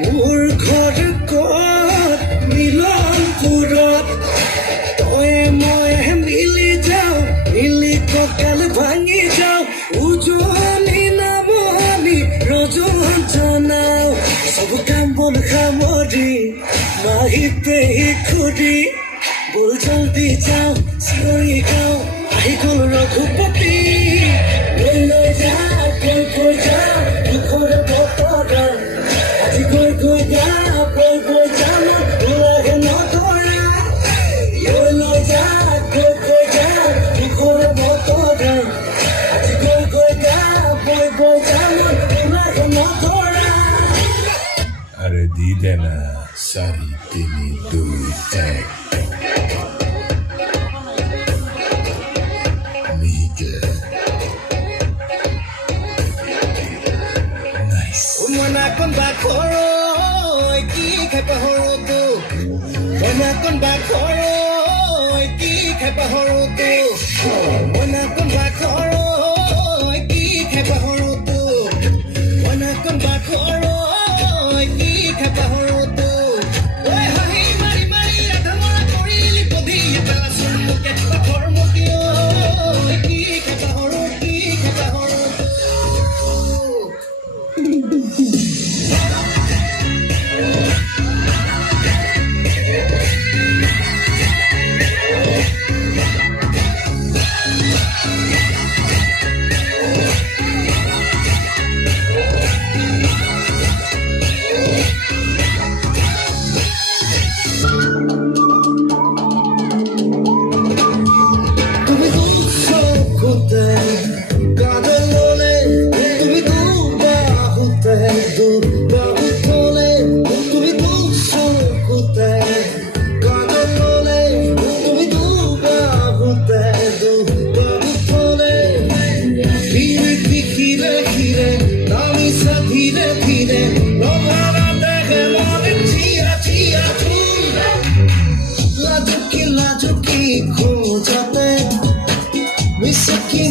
মোৰ ঘৰ ক'ত মিলনপুৰত তই মই মিলি যাওঁ মিলি কঁকাল ভাঙি যাওঁ উজনি নামনি ৰজন জনাওঁ চব কাম বন সামৰি মাহী পেহী খুৰী বল জলদি যাওঁ চিঞৰি গাওঁ আহি গ'ল ৰঘুপতি লৈ যা কৈ যা দুখৰ বতৰা আজি কৈ যা কৈ যা লাগে নধৰা লৈ যা কৈ যা দুখৰ বতৰা আজি কৈ যা লাগে নধৰা আরে দি দে না 4 3 2 1 Con bạc khổ rồi kí khai bà hồ tu Mona con bạc khổ rồi kí khai bà hồ tu Mona con bạc khổ rồi kí khai bà hồ tu Mona con bạc khổ rồi kí khai bà hồ tu Oi hai mari mari adhamara korili bodhi bela sun muke pathor mukio kí khai bà hồ tu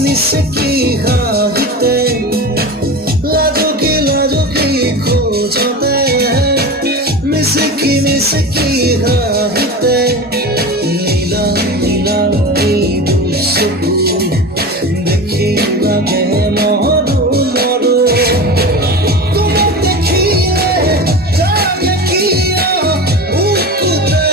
Misaki haite lajo ki khojote misaki haite nila nila dusuku dekhi lage moru moru tum dekhiye jage kiya ukute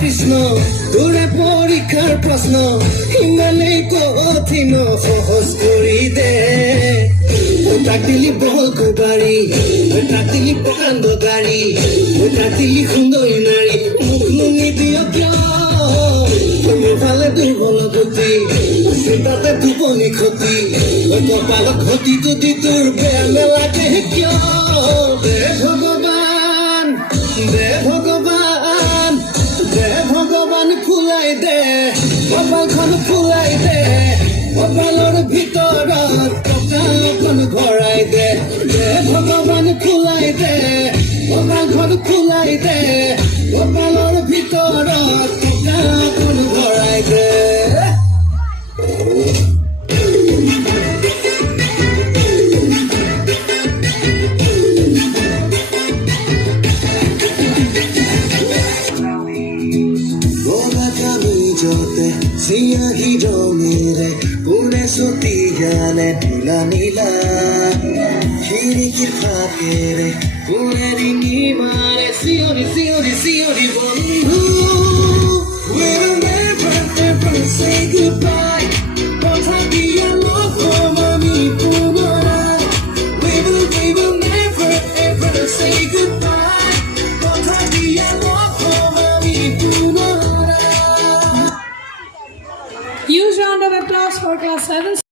Krishna তোৰে পৰীক্ষাৰ প্ৰশ্ন ইমানেই কঠিন সহজ কৰি দে তাক দিলি বহল কুবাৰী তাক দিলি প্ৰকাণ্ড গাড়ী তাক দিলি সুন্দৰী নাৰী মোক নিদিয় কিয় মোৰ ফালে দুৰ্বল গতি চিন্তাতে টোপনি ক্ষতি কপালত ক্ষতিটো দি তোৰ বেয়া নালাগে কিয় দে ভগৱান দে দে ভগবান খোলাই দে কপাল ঘৰ খোলাই দে কপালৰ ভিতৰত থকা কোন ভৰাই দে सियाही मेरे पूरे सुतियाने नीला नीला खिड़किर फाके रे पूरे रिंगी मारे सियोरी सियोरी सियोरी बंधु We'll never ever say goodbye কথা দিয়া লগ আমি পুনরায় We will never ever say goodbye কথা দিয়া লগ আমি পুনরায় Huge round of applause for class 7.